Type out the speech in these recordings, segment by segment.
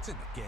It's in the game.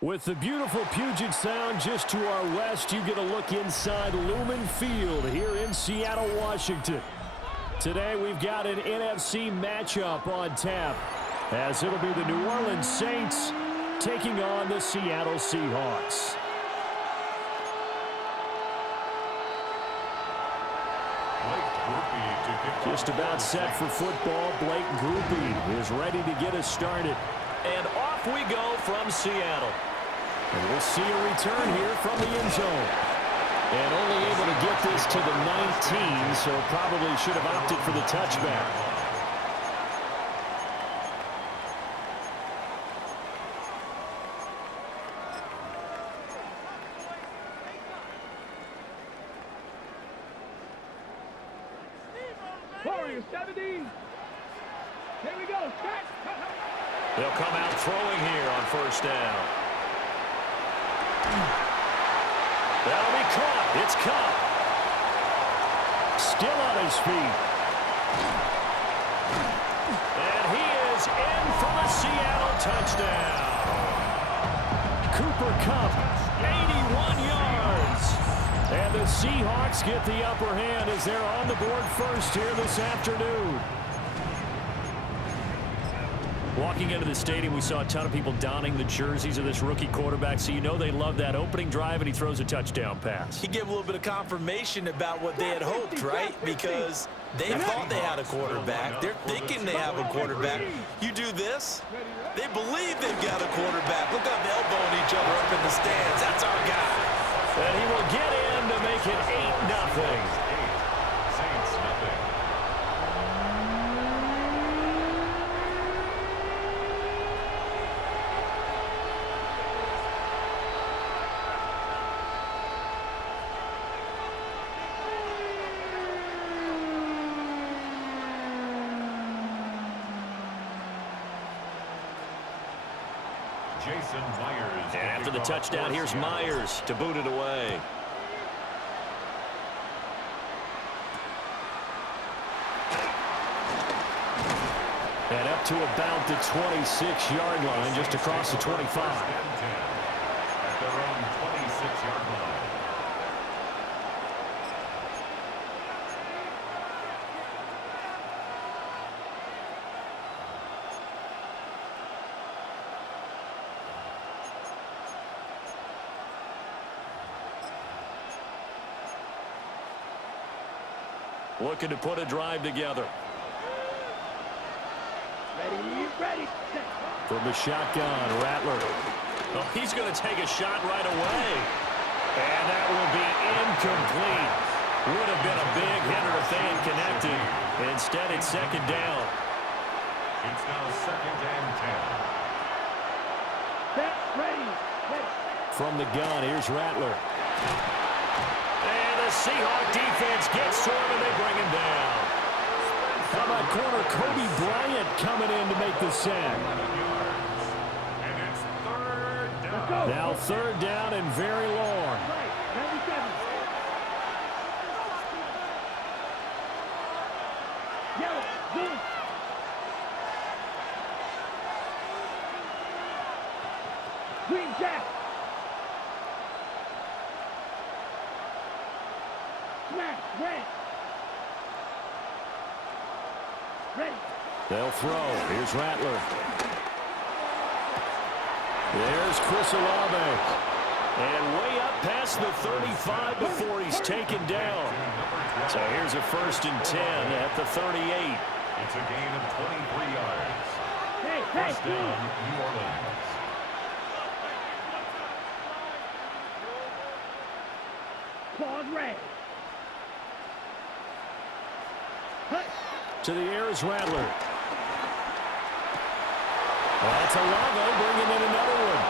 With the beautiful Puget Sound just to our west, you get a look inside Lumen Field here in Seattle, Washington. Today we've got an NFC matchup on tap, as it'll be the New Orleans Saints taking on the Seattle Seahawks. Just about set for football. Blake Grupe is ready to get us started. And off we go from Seattle. And we'll see a return here from the end zone. And only able to get this to the 19, so probably should have opted for the touchback. Warriors 70. Here we go. They'll come out throwing here on first down. That'll be caught. It's Cup. Still on his feet. And he is in for the Seattle touchdown. Cooper Kupp, 81 yards. And the Seahawks get the upper hand as they're on the board first here this afternoon. Walking into the stadium, we saw a ton of people donning the jerseys of this rookie quarterback, so you know they love that opening drive, and he throws a touchdown pass. He gave a little bit of confirmation about what they had hoped, right? Because they thought they had a quarterback. They're thinking they have a quarterback. You do this, they believe they've got a quarterback. Look how they're elbowing each other up in the stands. That's our guy. And he will get in to make it 8-0. And after the touchdown, here's Myers to boot it away. And up to about the 26-yard line, just across the 25. At their own 26-yard line. Looking to put a drive together. Ready. From the shotgun, Rattler. Oh, he's going to take a shot right away. And that will be incomplete. Would have been a big hitter if they had connected. Instead, it's second down. It's now second and 10. Set, ready. From the gun, here's Rattler. And the Seahawk defense gets to him, and they bring him down. How about corner Kobe Bryant coming in to make the sack? And it's third down. Now third down and very long. 97. Yellow, blue. Green jack. Smash, red. Ready. They'll throw. Here's Rattler. There's Chris Olave. And way up past the 35 before he's taken down. So here's a 1st and 10 at the 38. It's a gain of 23 yards. Hey, First down, New Orleans. Pause red. To the air is Rattler. That's Olave bringing in another one.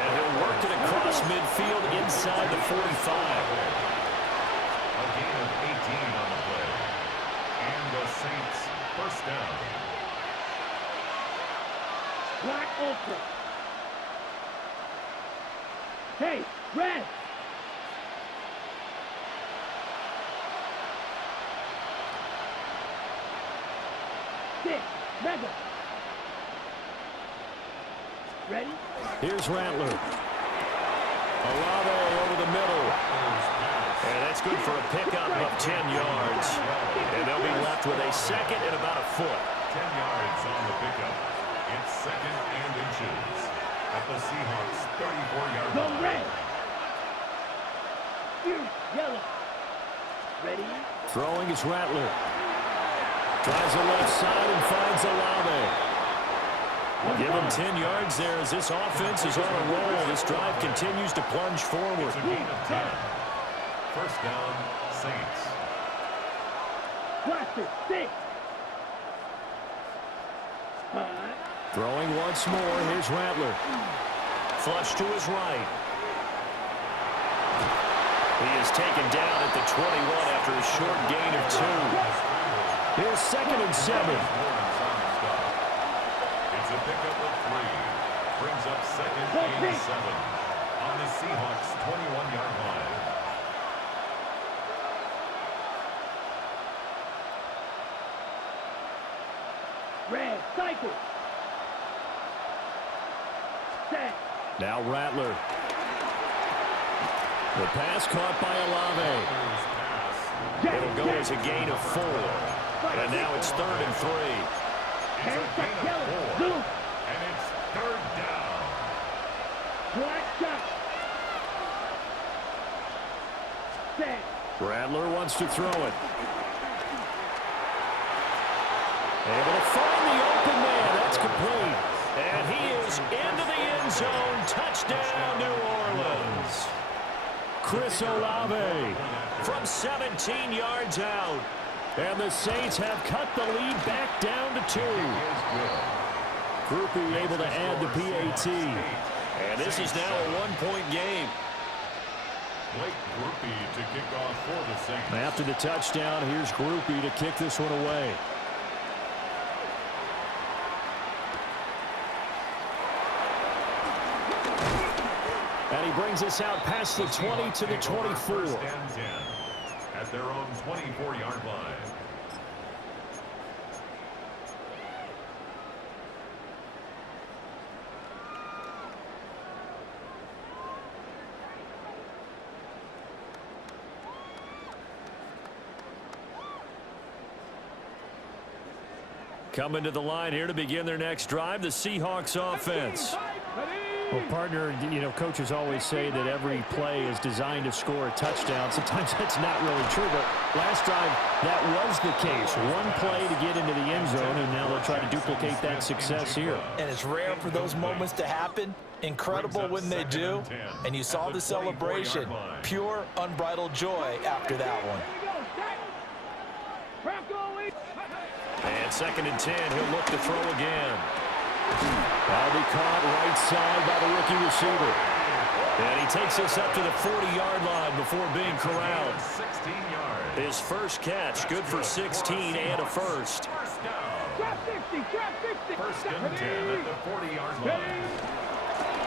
And he'll work it across midfield inside the 45. A gain of 18 on the play. And the Saints first down. Black ultra. Hey, red. Six, mega. Ready? Here's Rattler. Olave over the middle. And that's good for a pickup of 10 yards. And they'll be left with a second and about a foot. 10 yards on the pickup. It's second and inches at the Seahawks' 34-yard Go line. red. Here, yellow. Ready? Throwing is Rattler. Tries the left side and finds Olave. Give him 10 yards there as this offense is on a roll. This drive continues to plunge forward. It's a gain of 10. First down, Saints. Blaster, 6. 5. Throwing once more. Here's Rattler. Flush to his right. He is taken down at the 21 after a short gain of 2. Here's second and 7. It's a pickup of 3. Brings up second and 7 on the Seahawks' 21-yard line. Red, cycle. Set. Now Rattler. The pass caught by Olave. It'll go as a gain of 4. And now it's 3rd and 3. It's a gain of 4. And it's 3rd down. Black shot. Set. Rattler wants to throw it. Able to find the open man. That's complete. And he is into the end zone. Touchdown, New Orleans. Chris Olave from 17 yards out. And the Saints have cut the lead back down to 2. Groupie able to add the PAT. And this is now a one-point game. Blake Groupie to kick off for the Saints. After the touchdown, here's Groupie to kick this one away. And he brings us out past the 20 to the 24. First and 10 at their own 24-yard line. Coming to the line here to begin their next drive, the Seahawks offense. Well, partner, you know, coaches always say that every play is designed to score a touchdown. Sometimes that's not really true, but last drive, that was the case. One play to get into the end zone, and now they'll try to duplicate that success here. And it's rare for those moments to happen. Incredible when they do. And you saw the celebration. Pure, unbridled joy after that one. And 2nd and 10, he'll look to throw again. That'll be caught right side by the rookie receiver. And he takes us up to the 40-yard line before being corralled. 16 yards. His first catch, good for 16 and a first. First down. Trap 60, trap 60. First and 10 at the 40-yard line.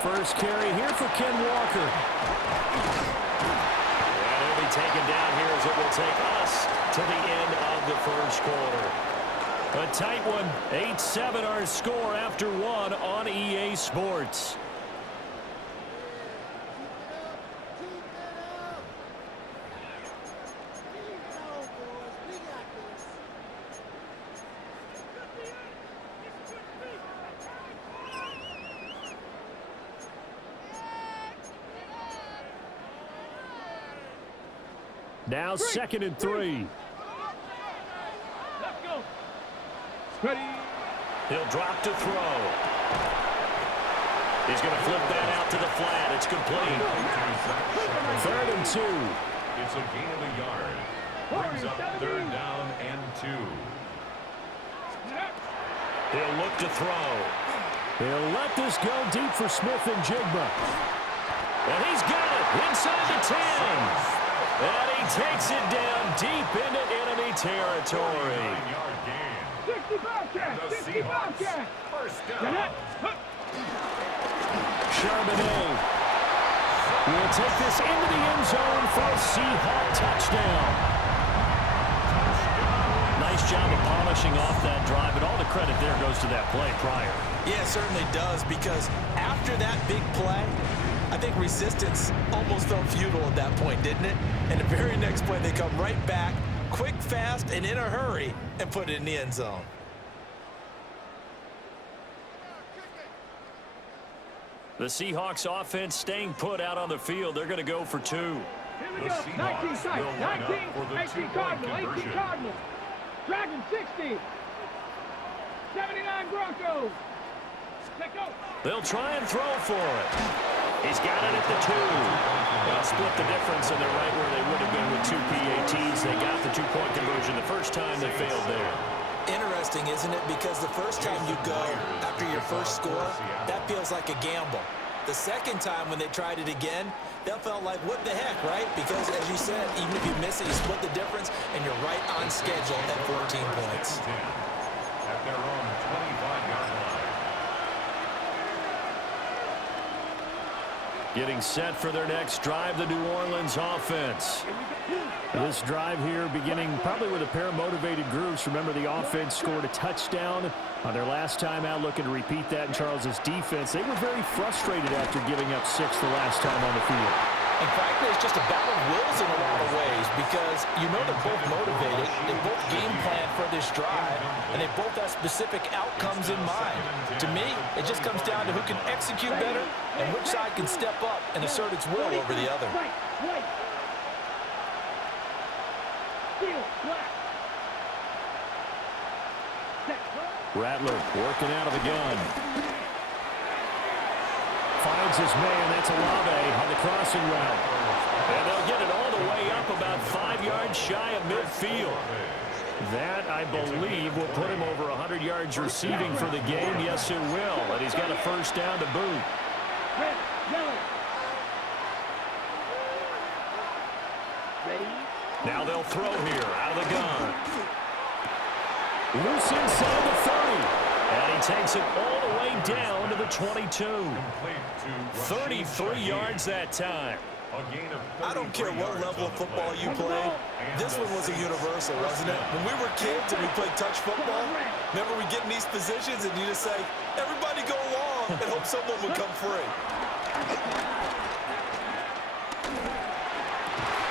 First carry here for Ken Walker. And he'll be taken down here as it will take us to the end of the first quarter. A tight one, 8-7 our score after 1 on EA Sports. Now 2nd and 3. Let's go. Ready. He'll drop to throw. He's going to flip that out to the flat. It's complete. 3rd and 2. It's a gain of a yard. Brings up 3rd down and 2. He'll look to throw. He'll let this go deep for Smith and Jigba. And he's got it inside the 10. And he takes it down deep into enemy territory. 9-yard gain. 65 catch, The 65 Seahawks. catch. First down. Charbonnet will take this into the end zone for a Seahawk touchdown. Nice job of polishing finishing off that drive, and all the credit there goes to that play prior. Yeah, it certainly does, because after that big play, I think resistance almost felt futile at that point, didn't it? And the very next play, they come right back, quick, fast, and in a hurry, and put it in the end zone. The Seahawks offense staying put out on the field. They're going to go for 2. Here we go. 19 tight. 19, 18 Cardinals. 18 Cardinals. Dragon 60. 79 Broncos. Let go. They'll try and throw for it. He's got it at the 2. They'll split the difference, and they're right where they would have been with 2 PATs. They got the 2-point conversion the first time. They failed there. Interesting, isn't it? Because the first time you go after your first score, that feels like a gamble. The second time when they tried it again, that felt like, what the heck, right? Because, as you said, even if you miss it, you split the difference, and you're right on schedule at 14 points. At their own 25-yard line. Getting set for their next drive, the New Orleans offense. This drive here beginning probably with a pair of motivated groups. Remember, the offense scored a touchdown on their last time out, looking to repeat that in Charles's defense. They were very frustrated after giving up 6 the last time on the field. In fact, it's just a battle of wills in a lot of ways, because you know they're both motivated, they both game plan for this drive, and they both have specific outcomes in mind. To me, it just comes down to who can execute better and which side can step up and assert its will over the other. Rattler working out of the gun. Finds his man. That's Olave on the crossing route. And they'll get it all the way up about 5 yards shy of midfield. That, I believe, will put him over 100 yards receiving for the game. Yes, it will. And he's got a first down to boot. Red, yellow. Ready? Now they'll throw here out of the gun. Loose inside the 30. And he takes it all the way down to the 22. 33 yards that time. I don't care what level of football you play. This one was a universal, wasn't it? When we were kids and we played touch football, remember we get in these positions and you just say, everybody go along, and hope someone would come free.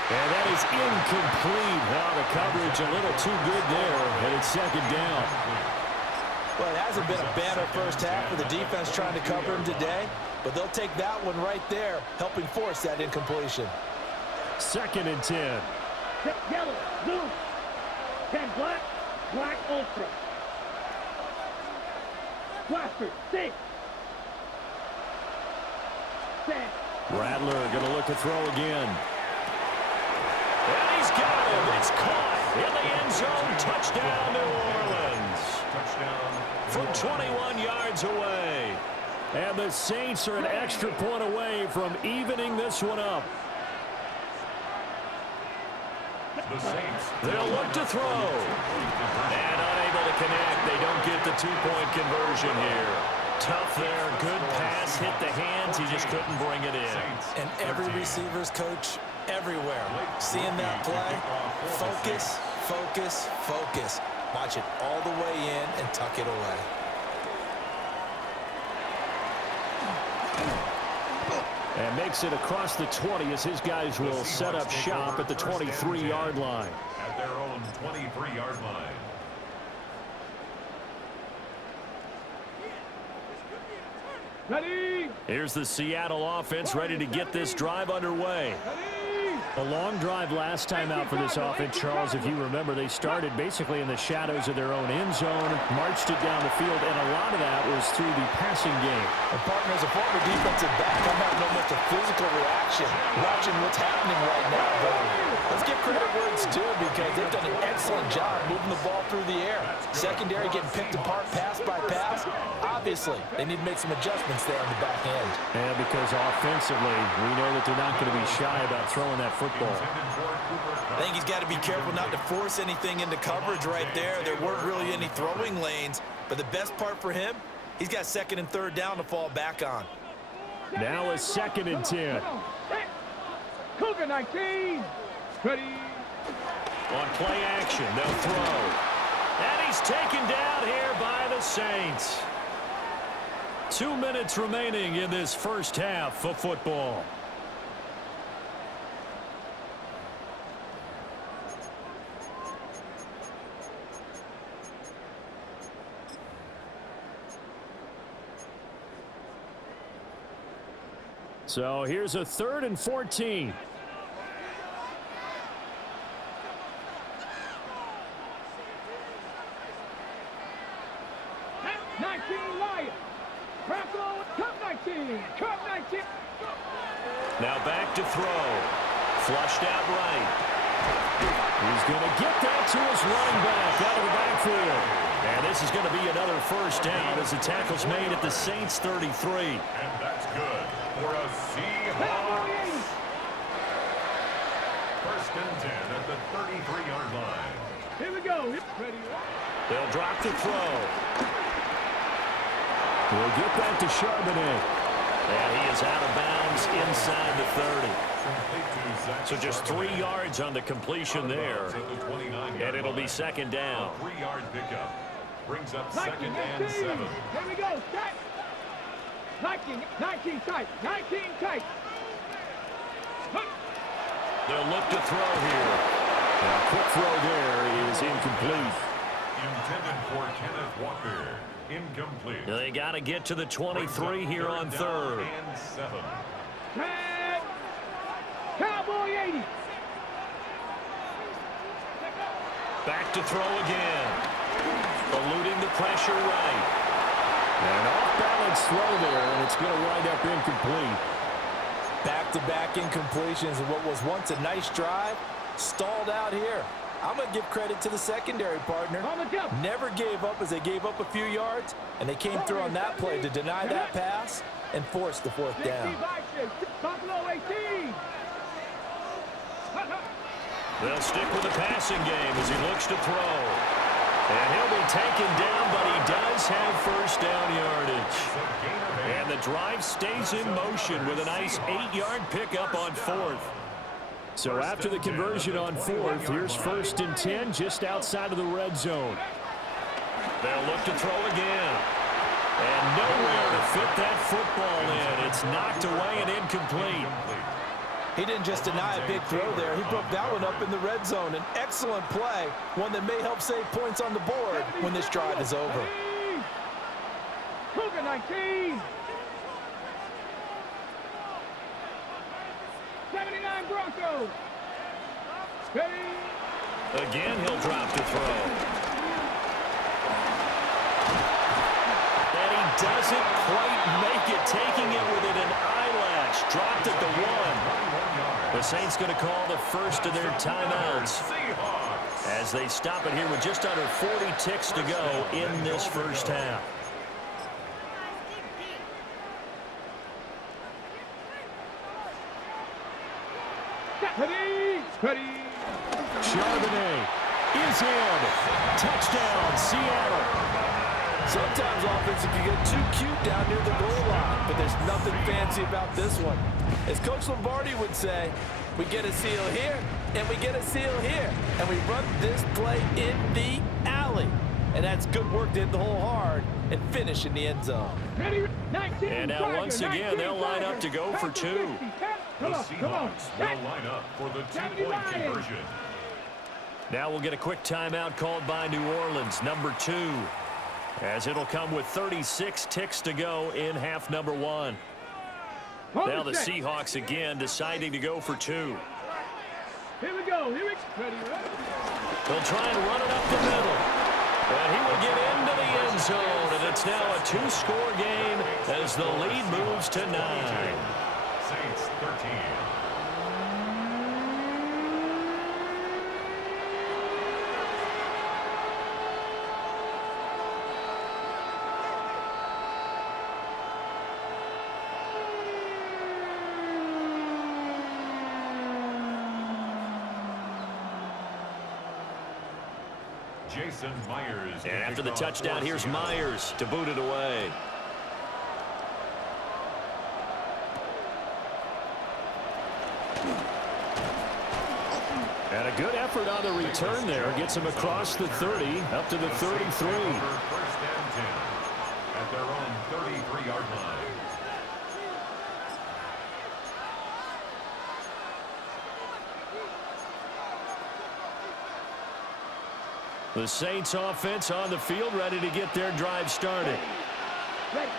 And that is incomplete. Now the coverage a little too good there, and it's second down. Well, it hasn't been a banner first half for the defense trying to cover him today, but they'll take that one right there, helping force that incompletion. 2nd and 10. Yellow, blue. 10 black, black ultra. Blaster, 6. 10. Rattler going to look to throw again. And he's got him. It's caught in the end zone. Touchdown, New Orleans. From 21 yards away. And the Saints are an extra point away from evening this one up. They'll look to throw. And unable to connect. They don't get the 2-point conversion here. Tough there. Good pass. Hit the hands. He just couldn't bring it in. And every receiver's coach everywhere, seeing that play, focus, focus, focus. Watch it all the way in and tuck it away. And makes it across the 20 as his guys will set up shop at the 23-yard line. At their own 23-yard line. Ready? Here's the Seattle offense ready to get this drive underway. A long drive last time out for this offense, Charles. If you remember, they started basically in the shadows of their own end zone, marched it down the field, and a lot of that was through the passing game. And partner, as a former defensive back, I'm having almost a physical reaction watching what's happening right now. But let's give credit where it's due, because they've done an excellent job moving the ball through the air. Secondary getting picked apart pass by pass. Obviously, they need to make some adjustments there on the back end. And because offensively, we know that they're not going to be shy about throwing that football. I think he's got to be careful not to force anything into coverage right there. There weren't really any throwing lanes, but the best part for him, he's got 2nd and 3rd down to fall back on. Now a 2nd and 10. Cougar 19. Ready? On play action, they'll throw. And he's taken down here by the Saints. 2 minutes remaining in this first half of football. So here's a 3rd and 14. Now back to throw. Flushed out right. He's going to get that to his running back out of the backfield. And this is going to be another first down as the tackle's made at the Saints 33. And that's good for a Seahawks. 1st and 10 at the 33-yard line. Here we go. Ready. They'll drop the throw. We'll get that to Charbonnet. And he is out of bounds inside the 30. So just 3 yards on the completion there. And it'll be 2nd down. 3-yard pickup brings up 2nd and 7. Here we go. Set. 19 tight. 19 tight. They'll look to throw here. Now, quick throw there is incomplete. Intended for Kenneth Walker. Incomplete. They got to get to the 23 here on 3rd. And 7. Set. Cowboy 80. Back to throw again. Eluding the pressure right. And off-balance throw there, and it's going to wind up incomplete. Back-to-back incompletions of what was once a nice drive, stalled out here. I'm going to give credit to the secondary partner. Never gave up as they gave up a few yards, and they came through on that play to deny that pass and force the 4th down. They'll stick with the passing game as he looks to throw. And he'll be taken down, but he does have first down yardage. And the drive stays in motion with a nice 8-yard pickup on 4th. So after the conversion on 4th, here's 1st and 10 just outside of the red zone. They'll look to throw again. And nowhere to fit that football in. It's knocked away and incomplete. He didn't just deny a big throw there. He broke that one up in the red zone. An excellent play, one that may help save points on the board when this drive is over. Cougar 19. 79 Broncos. Again, he'll drop to throw. And he doesn't quite make it, taking it within an eyelash. Dropped at the 1. The Saints going to call the first of their timeouts as they stop it here with just under 40 ticks to go in this first half. Charbonnet is in. Touchdown, Seattle. Sometimes offense can get too cute down near the goal line, but there's nothing fancy about this one. As Coach Lombardi would say, we get a seal here, and we get a seal here, and we run this play in the alley. And that's good work to hit the hole hard and finish in the end zone. And now once again, they'll line up to go for 2. The Seahawks will line up for the 2-point conversion. Now we'll get a quick timeout called by New Orleans, number 2. As it'll come with 36 ticks to go in half number 1. Now the Seahawks again deciding to go for 2. Here we go. Ready. They'll try and run it up the middle. And he will get into the end zone. And it's now a 2-score game as the lead moves to 9. Saints 13. Jason Myers. And after the touchdown, here's Myers to boot it away. And a good effort effort on the return there. Gets him across the 30, up to the 33. First and 10 at their own 33-yard line. The Saints offense on the field, ready to get their drive started.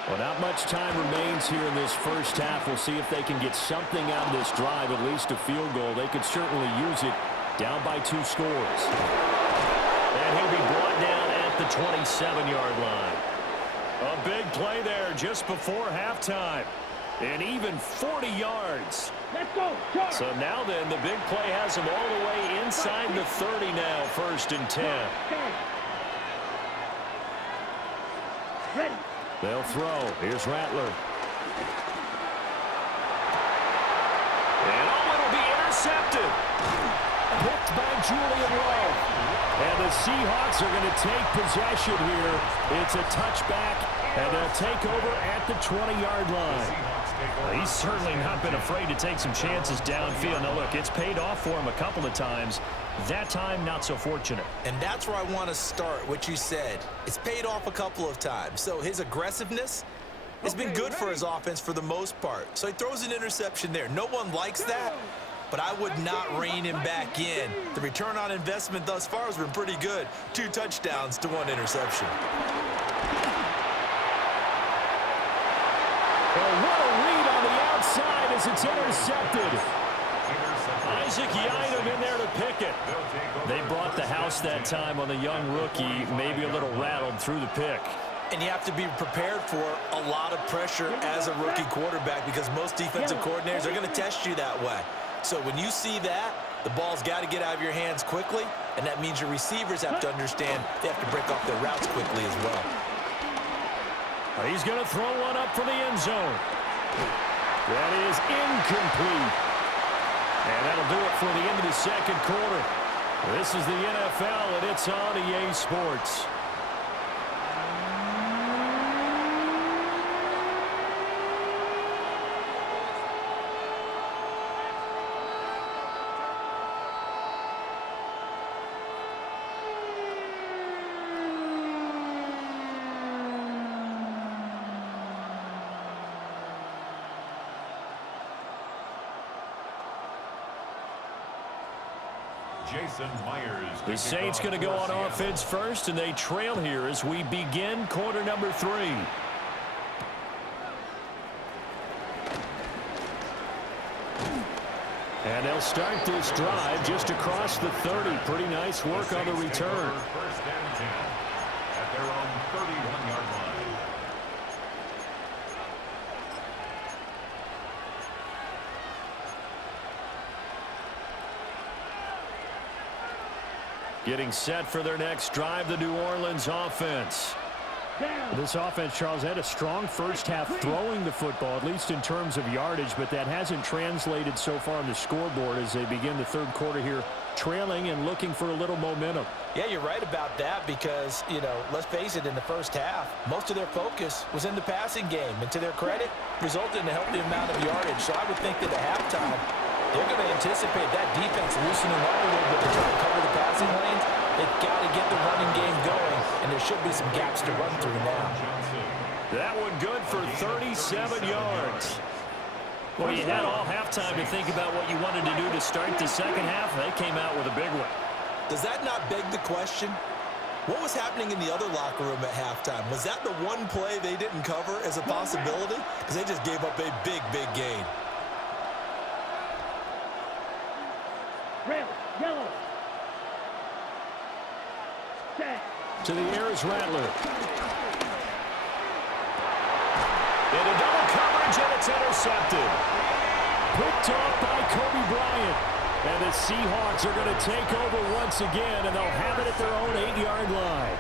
Well, not much time remains here in this first half. We'll see if they can get something out of this drive, at least a field goal. They could certainly use it, down by 2 scores. And he'll be brought down at the 27-yard line. A big play there just before halftime. And even 40 yards. Let's go, charge. So now then, the big play has them all the way inside the 30 now, 1st and 10. Ready. They'll throw. Here's Rattler. And oh, it'll be intercepted. Picked by Julian Love. And the Seahawks are going to take possession here. It's a touchback, and they'll take over at the 20-yard line. He's certainly not been afraid to take some chances downfield. Now, look, it's paid off for him a couple of times. That time, not so fortunate. And that's where I want to start, what you said. It's paid off a couple of times. So his aggressiveness has been good for his offense for the most part. So he throws an interception there. No one likes that, but I would not rein him back in. The return on investment thus far has been pretty good. 2 touchdowns to 1 interception. Well, what a read on the outside as it's intercepted. Isaac Yiadom in there to pick it. They brought the house that time on the young rookie, maybe a little rattled through the pick. And you have to be prepared for a lot of pressure as a rookie quarterback because most defensive coordinators are going to test you that way. So when you see that, the ball's got to get out of your hands quickly, and that means your receivers have to understand they have to break off their routes quickly as well. He's going to throw one up for the end zone. That is incomplete. And that'll do it for the end of the second quarter. This is the NFL, and it's on EA Sports. The Saints going to go on offense first, and they trail here as we begin quarter number 3. And they'll start this drive just across the 30. Pretty nice work on the return. First and 10 at their own 31-yard line. Getting set for their next drive, the New Orleans offense. This offense, Charles, had a strong first half throwing the football, at least in terms of yardage, but that hasn't translated so far on the scoreboard as they begin the third quarter here, trailing and looking for a little momentum. Yeah, you're right about that because, you know, let's face it, in the first half, most of their focus was in the passing game. And to their credit, resulted in a healthy amount of yardage. So I would think that at halftime, they're going to anticipate that defense loosening up a little bit to try to cover the passing lanes. They've got to get the running game going, and there should be some gaps to run through now. That one good for 37 yards. Well, you had all halftime to think about what you wanted to do to start the second half. They came out with a big one. Does that not beg the question? What was happening in the other locker room at halftime? Was that the one play they didn't cover as a possibility? Because they just gave up a big, big gain. Red, yellow. Set. To the air is Rattler. Into double coverage, and it's intercepted. Picked off by Kobe Bryant. And the Seahawks are going to take over once again, and they'll have it at their own 8-yard line.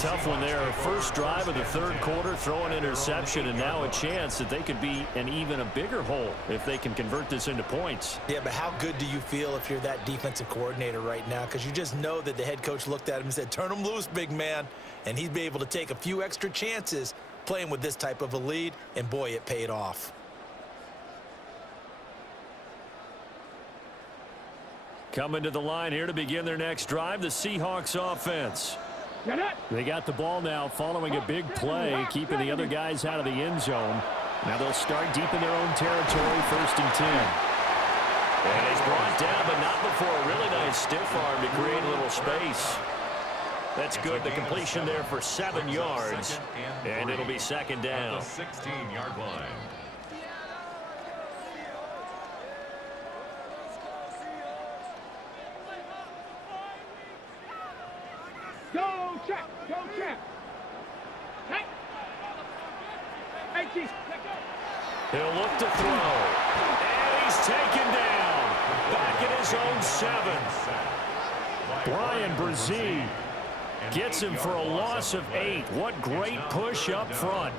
Tough one there. First drive of the third quarter, throw an interception, and now a chance that they could be in even a bigger hole if they can convert this into points. Yeah, but how good do you feel if you're that defensive coordinator right now? Because you just know that the head coach looked at him and said, turn him loose, big man. And he'd be able to take a few extra chances playing with this type of a lead, and boy, it paid off. Coming to the line here to begin their next drive, the Seahawks offense. They got the ball now following a big play, keeping the other guys out of the end zone. Now they'll start deep in their own territory, 1st and 10. And he's brought down, but not before a really nice stiff arm to create a little space. That's good. The completion there for 7 yards, and it'll be 2nd down. 16-yard line. Go check. Go check. Hey, Chief. He'll look to throw. And he's taken down. Back at his own 7. Brian Brzee gets him for a loss of 8. What great push up front.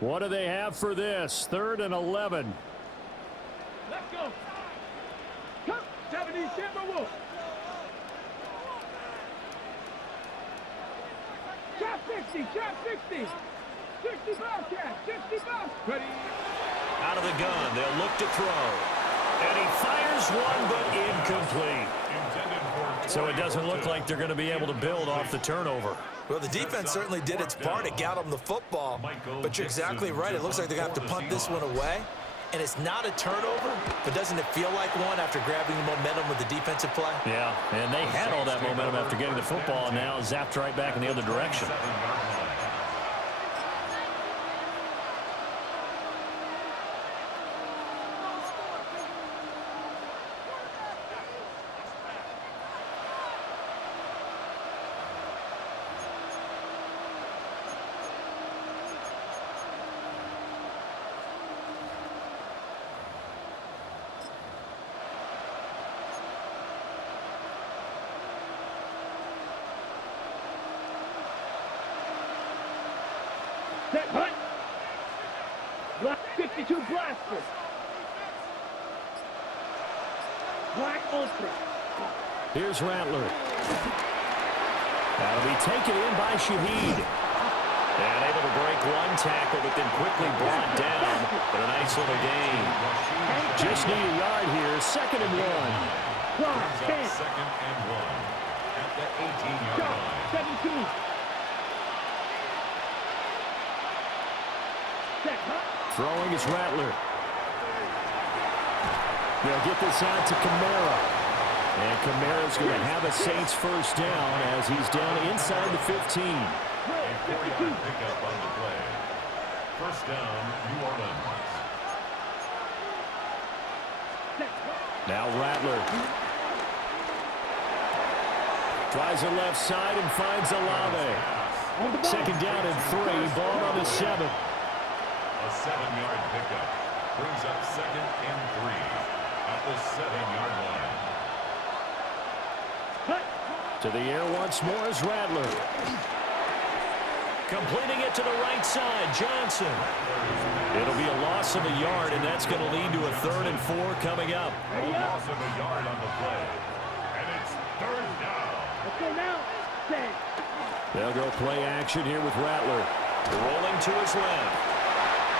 What do they have for this? 3rd and 11. Let's go. Come, 70 Timberwolves. Trap 60, trap 60. 60 Bobcat, 60 Bobcat. Ready. Out of the gun, they'll look to throw. And he fires one, but incomplete. So it doesn't look like they're going to be able to build off the turnover. Well, the defense certainly did its part to get them the football. But you're exactly right. It looks like they're going to have to punt this one away. And it's not a turnover, but doesn't it feel like one after grabbing the momentum with the defensive play? Yeah, and they had all that momentum after getting the football, and now zapped right back in the other direction. Set hunt. Black 52 blaster. Black ultra. Here's Rattler. That'll be taken in by Shaheed. And able to break one tackle, but then quickly brought down. But a nice little gain. Just need a yard here. 2nd and 1. Clock 10. 2nd and 1 at the 18-yard line. 17. Set hunt. Throwing is Rattler. They'll get this out to Kamara. And Kamara's going to have a Saints 1st down as he's down inside the 15. A 4-yard pickup on the play. 1st down, New Orleans. Now Rattler. Tries the left side and finds Olave. 2nd down and 3. Ball on the 7. A 7-yard pickup brings up 2nd and 3 at the 7-yard line. To the air once more is Rattler. Completing it to the right side, Johnson. It'll be a loss of a yard, and that's going to lead to a 3rd and 4 coming up. A loss of a yard on the play. And it's 3rd down. Let's go now. Set. They'll go play action here with Rattler. Rolling to his left.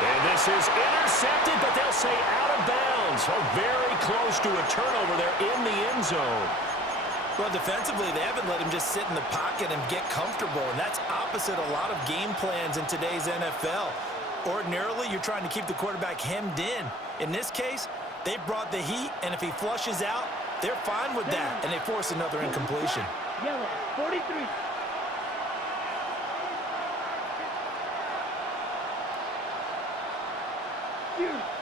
And this is intercepted, but they'll say out of bounds. Oh, very close to a turnover there in the end zone. Well, defensively, they haven't let him just sit in the pocket and get comfortable, and that's opposite a lot of game plans in today's NFL. Ordinarily, you're trying to keep the quarterback hemmed in. In this case, they brought the heat, and if he flushes out, they're fine with that, and they force another incompletion. Yellow. 43.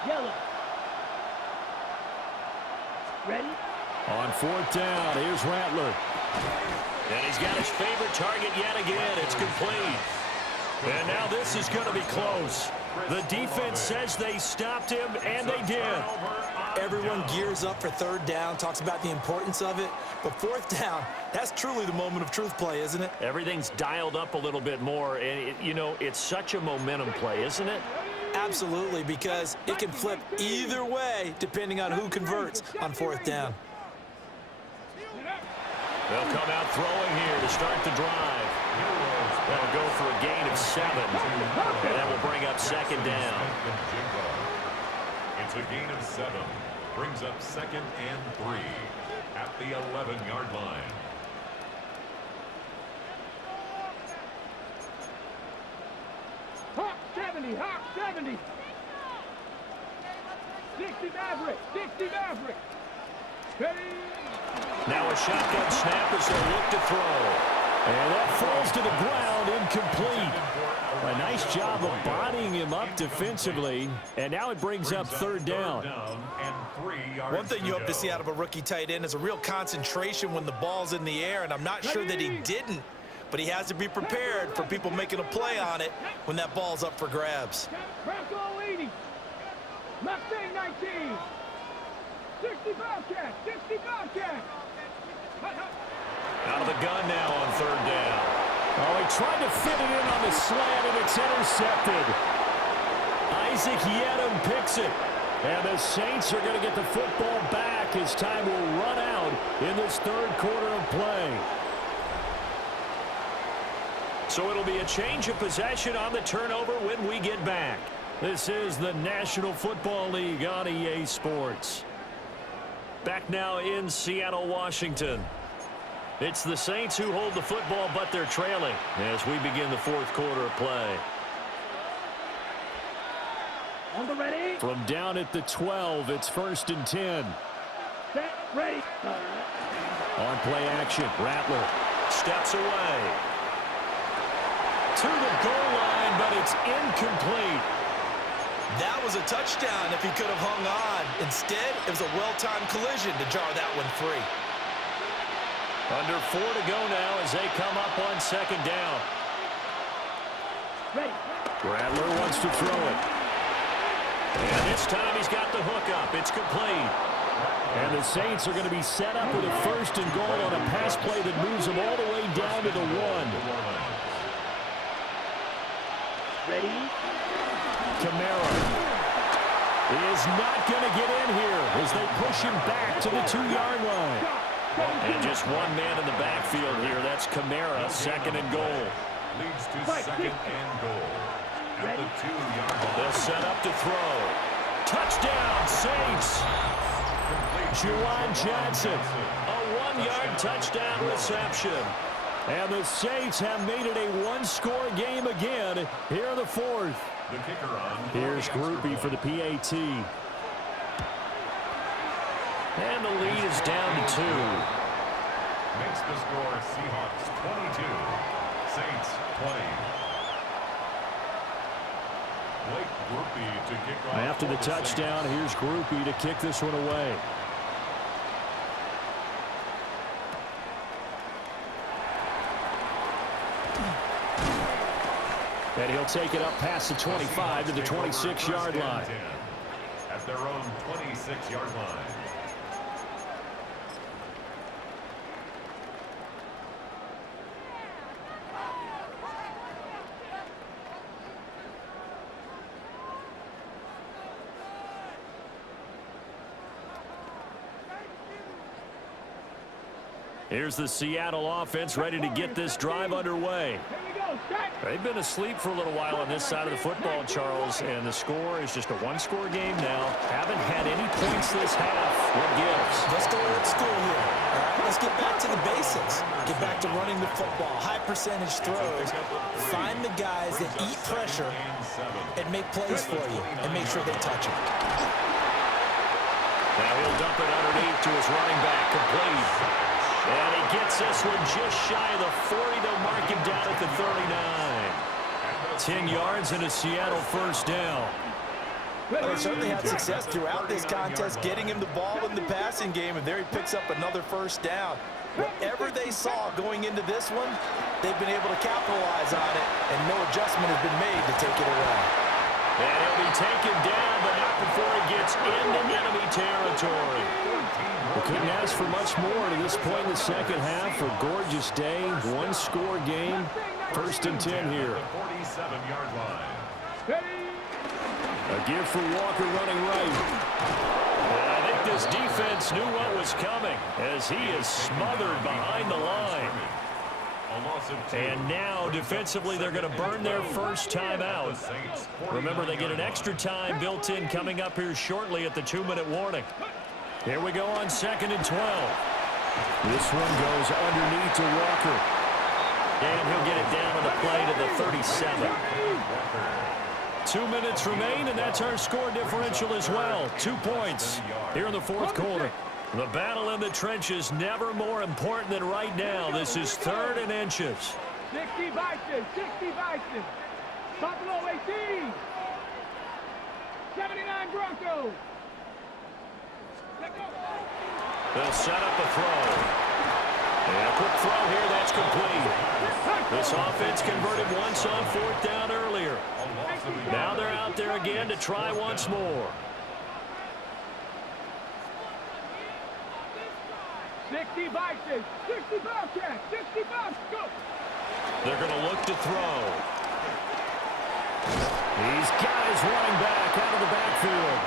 Yellow. Ready? On 4th down, here's Rattler. And he's got his favorite target yet again. It's complete. And now this is going to be close. The defense says they stopped him, and they did. Everyone gears up for 3rd down, talks about the importance of it. But 4th down, that's truly the moment of truth play, isn't it? Everything's dialed up a little bit more. And, it's such a momentum play, isn't it? Absolutely, because it can flip either way depending on who converts on 4th down. They'll come out throwing here to start the drive. That'll go for a gain of 7. And that will bring up second down. It's a gain of 7. Brings up 2nd and 3 at the 11-yard line. Hawk 70, Hawk 70. 60 Maverick, 60 Maverick. Ready? Now a shotgun snap as they look to throw. And that falls to the ground, incomplete. A nice job of bodying him up defensively. And now it brings up third down. One thing you hope to see out of a rookie tight end is a real concentration when the ball's in the air, and I'm not sure that he didn't, but he has to be prepared for people making a play on it when that ball's up for grabs. Bronco leading. Mustang 19. 60 Bobcat, 60 Bobcat. Out of the gun now on third down. Oh, he tried to fit it in on the slant, and it's intercepted. Isaac Yedem picks it. And the Saints are going to get the football back as time will run out in this third quarter of play. So it'll be a change of possession on the turnover when we get back. This is the National Football League on EA Sports. Back now in Seattle, Washington. It's the Saints who hold the football, but they're trailing as we begin the fourth quarter of play. On the ready. From down at the 12, it's 1st and 10. Set, ready. On play action, Rattler Steps away. to the goal line, but it's incomplete. That was a touchdown if he could have hung on. Instead, it was a well-timed collision to jar that one free. Under 4 to go now as they come up on second down. Ready. Rattler wants to throw it. And this time he's got the hook up. It's complete. And the Saints are going to be set up with a 1st and goal on a pass play that moves them all the way down to the 1. Ready. Kamara is not going to get in here as they push him back to the 2-yard line. And just one man in the backfield here. That's Kamara, 2nd and goal. Leads to 2nd and goal at the 2-yard line. They'll set up to throw. Touchdown, Saints. Juwan Johnson. A 1-yard touchdown reception. And the Saints have made it a 1-score game again here in the 4th. The kicker on. Here's Groupie for the PAT. And the lead is down to 2. Makes the score Seahawks 22, Saints 20. Blake Groupie to kick off. After the touchdown, here's Groupie to kick this one away. And he'll take it up past the 25 to the 26-yard line. At their own 26-yard line. Here's the Seattle offense ready to get this drive underway. They've been asleep for a little while on this side of the football, Charles, and the score is just a 1-score game now. Haven't had any points this half. What gives? Let's go old school here. All right, let's get back to the basics. Get back to running the football, high percentage throws. Find the guys that eat pressure and make plays for you and make sure they touch it. Now he'll dump it underneath to his running back, complete. And he gets this one just shy of the 40. They'll mark him down at the 39. 10 yards and a Seattle 1st down. They certainly had success throughout this contest, getting him the ball in the passing game, and there he picks up another 1st down. Whatever they saw going into this one, they've been able to capitalize on it, and no adjustment has been made to take it away. And he'll be taken down, but not before he gets into enemy territory. We couldn't ask for much more to this point in the second half. A gorgeous day, 1-score game, 1st and 10 here. 47-yard line. A give for Walker running right. And I think this defense knew what was coming as he is smothered behind the line. And now, defensively, they're going to burn their first time out. Remember, they get an extra time built in coming up here shortly at the 2-minute warning. Here we go on 2nd and 12. This one goes underneath to Walker. And he'll get it down on the play to the 37. 2 minutes remain, and that's our score differential as well. 2 points here in the fourth quarter. The battle in the trenches never more important than right now. This is 3rd and inches. 60 Bison, 60 Bison. Buffalo 18. 79 Broncos. They'll set up a throw. And a quick throw here, that's complete. This offense converted once on 4th down earlier. Now they're out there again to try once more. 60 Bison, 60 Bobcats, 60 Bobcats, go! They're going to look to throw. These guys running back out of the backfield.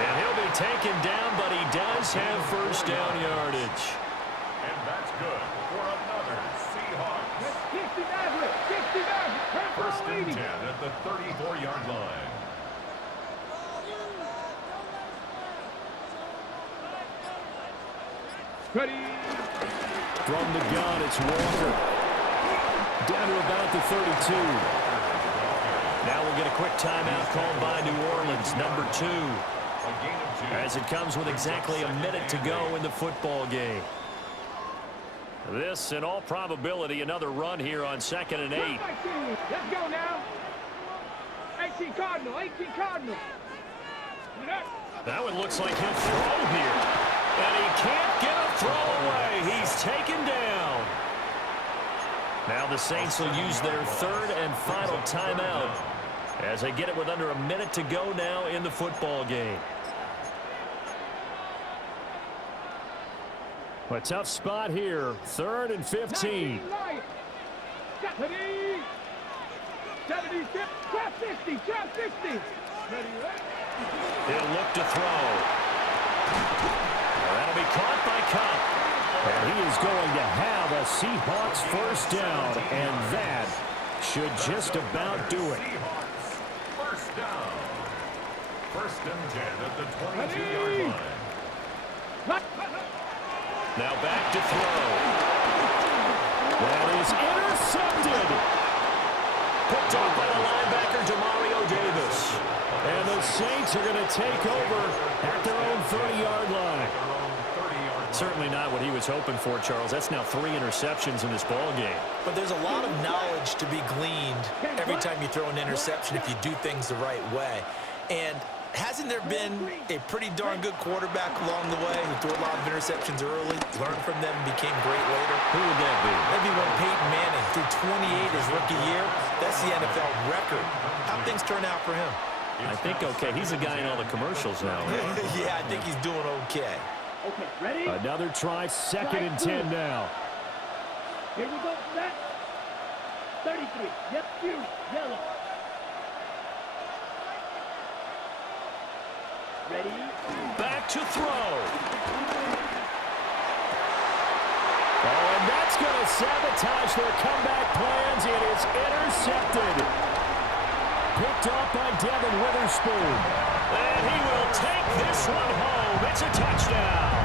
And he'll be taken down, but he does have first down yardage. And that's good for another Seahawks. 60 Maverick, 60 Maverick. First and 10 at the 34-yard line. Ready. From the gun, it's Walker. Down to about the 32. Now we'll get a quick timeout called by New Orleans, number 2. As it comes with exactly a minute to go in the football game. This, in all probability, another run here on 2nd and 8. Let's go now. 18 Cardinal, 18 Cardinal. That one looks like he'll throw here. And he can't get a throw away. He's taken down. Now the Saints will use their 3rd and final timeout as they get it with under a minute to go now in the football game. A tough spot here. 3rd and 15. 70, 70, trap 60, trap 60. He'll look to throw. That'll be caught by Cup. And he is going to have a Seahawks first down, and that should just about do it. First down. First and 10 at the 22-yard line. Now back to throw. That is intercepted. Picked off by the linebacker, Demario Davis. And the Saints are going to take over at their own 30-yard line. Certainly not what he was hoping for, Charles. That's now 3 interceptions in this ball game. But there's a lot of knowledge to be gleaned every time you throw an interception if you do things the right way. And hasn't there been a pretty darn good quarterback along the way who threw a lot of interceptions early, learned from them, and became great later? Who would that be? Maybe when Peyton Manning threw 28 his rookie year. That's the NFL record. How'd things turn out for him? I think okay. He's a guy in all the commercials now, right? Yeah, I think he's doing okay. Okay, ready? Another try, 2nd and 10 now. Here we go, set. 33, yep, you, yellow. Ready? Back to throw. Oh, and that's going to sabotage their comeback plans. It is intercepted. Picked off by Devin Witherspoon. And he will take this one home. It's a touchdown.